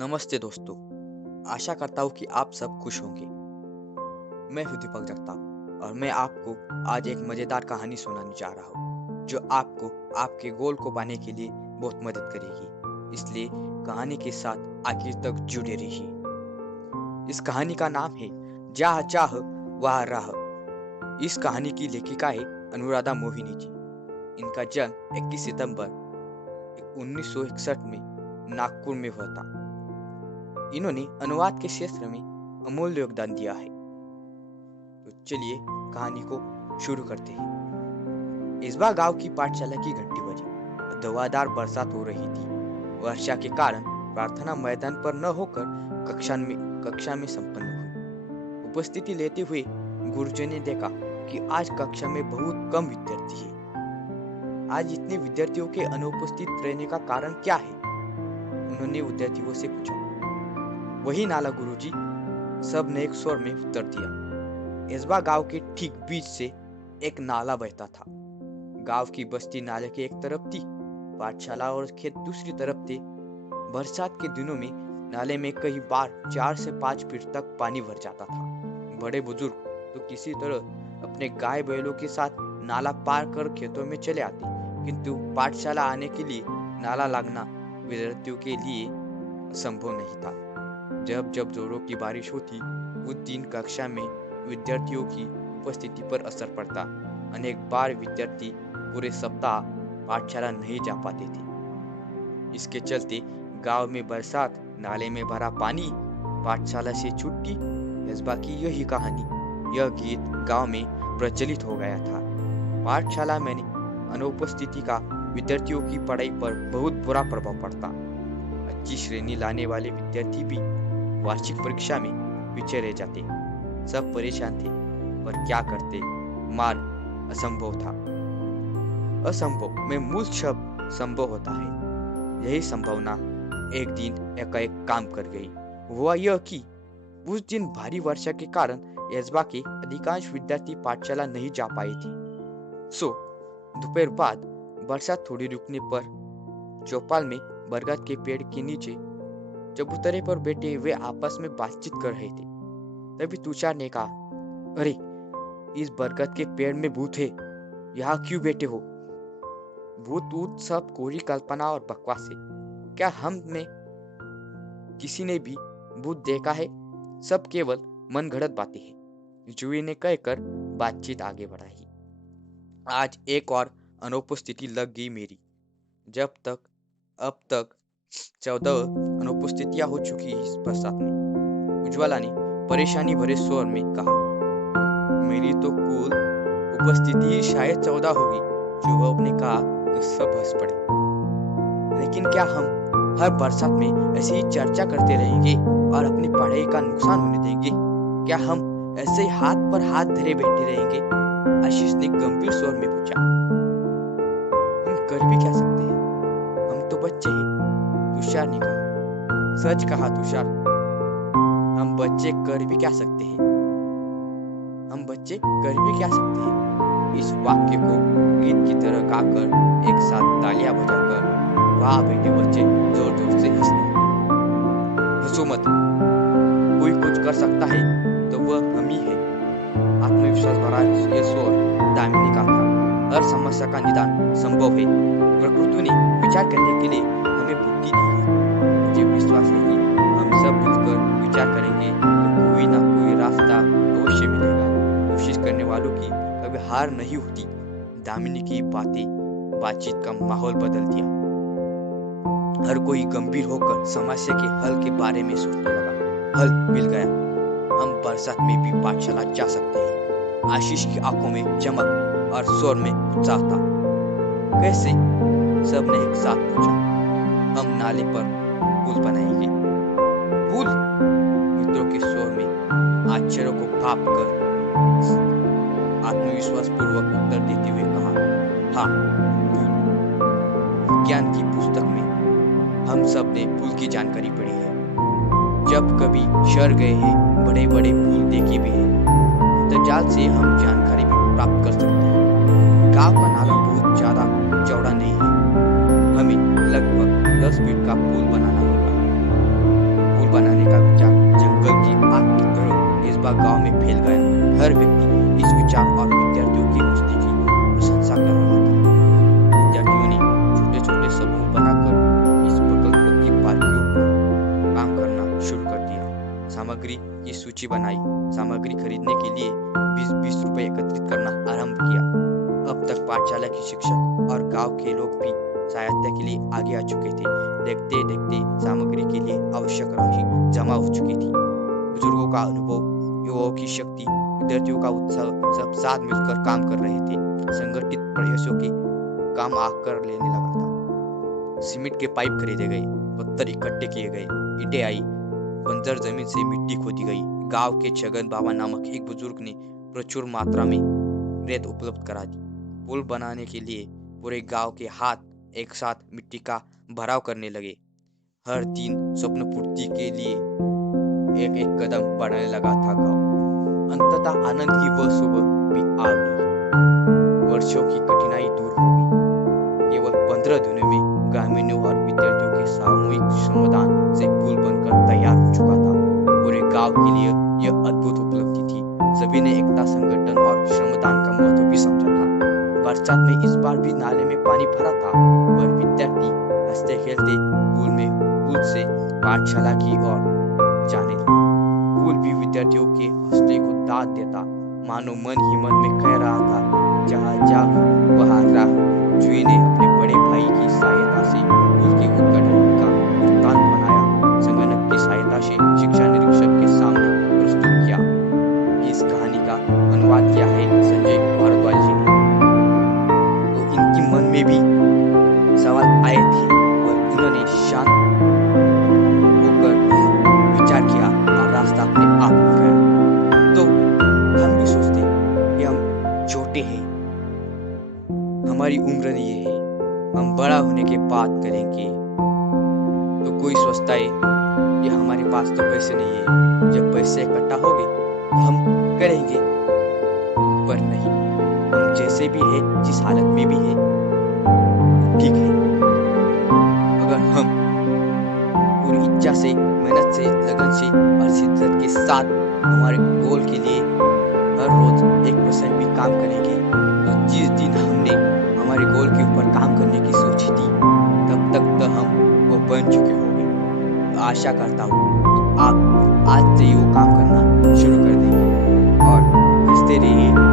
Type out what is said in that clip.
नमस्ते दोस्तों। आशा करता हूँ कि आप सब खुश होंगे। मैं हूँ दीपक जगताप और मैं आपको आज एक मज़ेदार कहानी सुनाने जा रहा हूँ जो आपको आपके गोल को पाने के लिए बहुत मदद करेगी। इसलिए कहानी के साथ आखिर तक जुड़े रहिए। इस कहानी का नाम है जहाँ चाह वहाँ राह। इस कहानी की लेखिका है अनुराधा मोहिनी जी। इनका जन्म 21 सितंबर 1961 में नागपुर में हुआ था। इन्होंने अनुवाद के क्षेत्र में अमूल्य योगदान दिया है। तो चलिए कहानी को शुरू करते हैं। इस्बा गांव की पाठशाला की घंटी बजी। धुआंधार बरसात हो रही थी। वर्षा के कारण प्रार्थना मैदान पर न होकर कक्षा में संपन्न हुई। उपस्थिति लेते हुए गुरुजी ने देखा कि आज कक्षा में बहुत कम विद्यार्थी है। आज इतने विद्यार्थियों के अनुपस्थित रहने का कारण क्या है? उन्होंने विद्यार्थियों से पूछा। वही नाला गुरुजी, सब ने एक स्वर में उत्तर दिया। इस्बा गांव के ठीक बीच से एक नाला बहता था। गांव की बस्ती नाले के एक तरफ थी, पाठशाला और खेत दूसरी तरफ थे। बरसात के दिनों में नाले में कई बार 4 से 5 फीट तक पानी भर जाता था। बड़े बुजुर्ग तो किसी तरह अपने गाय बैलों के साथ नाला पार कर खेतों में चले आते, किंतु पाठशाला आने के लिए नाला लागना विद्यार्थियों के लिए संभव नहीं था। जब जब जोरों की बारिश होती, उस दिन कक्षा में विद्यार्थियों की उपस्थिति पर असर पड़ता। अनेक बार विद्यार्थी पूरे सप्ताह पाठशाला नहीं जा पाते थे। इसके चलते गांव में बरसात, नाले में भरा पानी, पाठशाला से छुट्टी, इस्बा की यही कहानी, यह गीत गांव में प्रचलित हो गया था। पाठशाला में अनुपस्थिति का विद्यार्थियों की पढ़ाई पर बहुत बुरा प्रभाव पड़ता। अच्छी श्रेणी लाने वाले विद्यार्थी भी वार्षिक परीक्षा में पीछे रह जाते। सब परेशान थे, पर क्या करते? मार असंभव था। असंभव में मूल शब्द संभव होता है। यही संभावना एक दिन एकाएक काम कर गई। हुआ यह कि उस दिन भारी वर्षा के कारण इस्बा के अधिकांश विद्यार्थी पाठशाला नहीं जा पाए थे। दोपहर बाद बरसात थोड़ी रुकने पर चौपाल में बरगद के पेड़ के नीचे चबूतरे पर बैठे वे आपस में बातचीत कर रहे थे। तभी तुषार ने कहा, अरे, इस बरगद के पेड़ में भूत है, यहाँ क्यों बैठे हो? भूत ऊत सब कोरी कल्पना और बकवास है। क्या हम में किसी ने भी भूत देखा है? सब केवल मन घड़त बातें हैं। जुई ने कहकर बातचीत आगे बढ़ाई। आज एक और अनुपस्थिति लग गई मेरी। अब तक 14 अनुपस्थितियां हो चुकी इस बरसात में। उज्ज्वला ने परेशानी भरे स्वर में कहा, मेरी तो कुल उपस्थिति शायद 14 होगी। जुवाब ने कहा तो सब हंस पड़े। लेकिन क्या हम हर बरसात में ऐसे ही चर्चा करते रहेंगे और अपनी पढ़ाई का नुकसान होने देंगे? क्या हम ऐसे हाथ पर हाथ धरे बैठे रहेंगे? आशीष ने गंभीर स्वर में पूछा। हम कर भी क्या सकते हैं? हम तो बच्चे हैं, तुषार ने कहा। सच कहा तुषार, हम बच्चे कर भी क्या सकते हैं? हम बच्चे कर भी क्या सकते हैं? इस वाक्य को गीत की तरह गाकर एक साथ तालियां बजाकर वाह बेटे बच्चे जोर जोर से हंसने। हंसो मत, कोई कुछ कर सकता है तो वह हम ही है। आत्मविश्वास भरा यह स्वर दामिनी का था। हर समस्या का निदान संभव है। प्रकृति ने विचार करने के लिए हमें बुद्धि दी है। मुझे विश्वास है कि हम सब मिलकर विचार करेंगे तो कोई ना कोई रास्ता अवश्य मिलेगा। कोशिश करने वालों की कभी हार नहीं होती। दामिनी की बातचीत का माहौल बदल दिया। हर कोई गंभीर होकर समस्या के हल के बारे में सोचने लगा। हल मिल गया। हम बरसात में भी पाठशाला जा सकते हैं। आशीष की आंखों में चमक और स्वर में उत्साह था। कैसे? सबने एक साथ पूछा। हम नाले पर पुल बनाएंगे। पुल? मित्रों के स्वर में आश्चर्य को भाप कर आत्मविश्वास पूर्वक उत्तर देते हुए कहा, हाँ, पुल। विज्ञान की पुस्तक में हम सब ने पुल की जानकारी पढ़ी है। जब कभी शहर गए हैं, बड़े बड़े पुल देखे भी हैं। अंतर्जाल से हम जानकारी भी प्राप्त कर सकते हैं। गांव का नाला बहुत ज्यादा चौड़ा नहीं है। हमें लगभग 10 फीट का पुल बनाना होगा। बनाने का विचार जंगल की आग की तरह इस बार गांव में फैल गया। हर व्यक्ति इस विचार और विद्यार्थियों की नजदीकी प्रशंसा कर रहा था। विद्यार्थियों ने छोटे छोटे समूह बनाकर इस प्रकल्प की बारीकियों पर काम करना शुरू कर दिया। सामग्री की सूची बनाई, सामग्री खरीदने के लिए 20-20 रुपए एकत्रित करना आरंभ किया। अब तक पाठशाला के शिक्षक और गांव के लोग भी सहायता के लिए आगे आ चुके थे। देखते देखते सामग्री के लिए आवश्यक राशि जमा हो चुकी थी। बुजुर्गों का अनुभव, युवाओं की शक्ति, विद्यार्थियों का उत्साह सब साथ मिलकर काम कर रहे थे। संगठित प्रयासों के काम आकर लेने लगा था। सीमेंट के पाइप खरीदे गए, पत्थर इकट्ठे किए गए, ईंटें आई, बंजर जमीन से मिट्टी खोदी गई। गांव के छगन बाबा नामक एक बुजुर्ग ने प्रचुर मात्रा में रेत उपलब्ध करा दी। पुल बनाने के लिए पूरे गांव के हाथ एक साथ मिट्टी का भराव करने लगे। हर दिन स्वप्न पूर्ति के लिए एक एक कदम बढ़ाने लगा था गांव। अंततः आनंद की वह सुबह भी आ गई। वर्षों की कठिनाई दूर हो गई। केवल 15 दिनों में ग्रामीणों और विद्यार्थियों के सामूहिक श्रमदान से पुल बनकर तैयार हो चुका था। पूरे गांव के लिए यह अद्भुत उपलब्धि थी। सभी ने एकता, संगठन और श्रमदान का महत्व भी समझा था। बरसात में इस बार भी नाले में पानी भरा था, पर विद्यार्थी हंसते खेलते पुल से पाठशाला की ओर जाने लगे। पुल भी विद्यार्थियों के हौसले को दाद देता, मानो मन ही मन में कह रहा था, जहाँ जा वहाँ राह। जुई ने अपने बड़े भाई की सहायता से पुल के उद्घाटन का वृत्तांत बनाया, संगणक की सहायता से शिक्षा निरीक्षक के सामने प्रस्तुत किया। इस कहानी का अनुवाद किया है संजय भारद्वाज जी ने। तो इनके मन में भी सवाल आए थे और उन्होंने शांत होकर विचार किया और रास्ता अपने आप खुल गया। तो हम भी सोचते कि हम छोटे हैं, हमारी उम्र नहीं है, हम बड़ा होने के बाद करेंगे। तो कोई सोचता है कि हमारे पास तो पैसे नहीं है, जब पैसे इकट्ठा हो गए तो हम करेंगे। पर नहीं, हम जैसे भी है, जिस हालत में भी है, ठीक है। अगर हम पूरी इच्छा से, मेहनत से, लगन से और शिद्दत के साथ हमारे गोल के लिए हर रोज 1% भी काम करेंगे, तो जिस दिन हमने हमारे गोल के ऊपर काम करने की सोची थी, तब तक तो हम वो बन चुके होंगे। तो आशा करता हूँ कि आप आज से वो काम करना शुरू कर देंगे और हंसते रहिए।